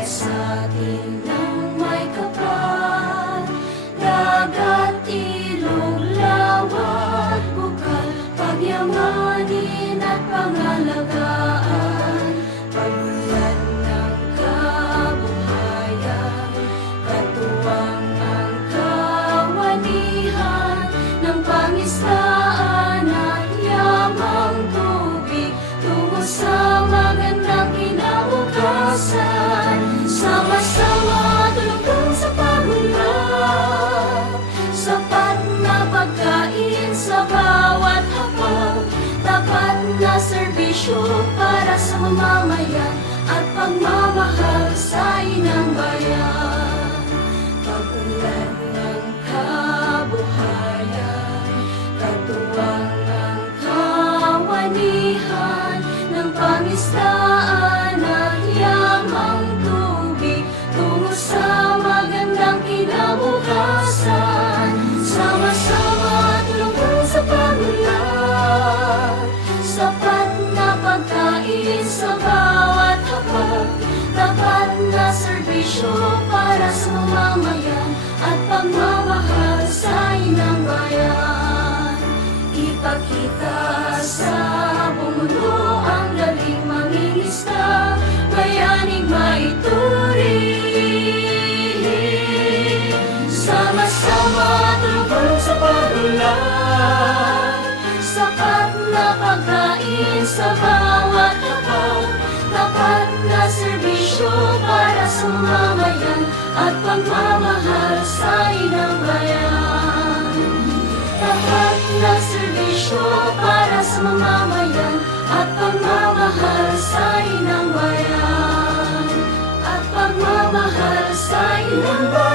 sa atin ng may kapal, dagat, ilog, lawa at bukal, pagyamanin at pangalagaan, pagmulan ng kabuhayan, katuwang ang kawanihan ng pangisdaan at yamang tubig tungo sa magandang kinabukasan. Sama-sama tulong sa pagunlad, sapat na pagkain sa bawat hapag, tapat na serbisyo para sa mamamayan at pagmamahal sa inang bayan. Pag-unlad ng kabuhayan, katuwang ang kawanihan ng pangisdaan at yamang tubig tungo sa magandang kinabukasan. Sama-sama tulong sa pagunlad, sapat na pagkain sa bawat hapag, tapat na serbisyo para sa mamamayan at pagmamahal sa inang bayan. Ipakita sa buong mundo ang galing mangingisda, bayaning maituring. Sama-sama tulong sa pagunlad, sapat na pagkain sa bawat hapag, tapat na serbisyo para sa mamamayan at pagmamahal sa inang bayan. Tapat na serbisyo para sa mamamayan at pagmamahal sa inang bayan, at pagmamahal sa inang bayan.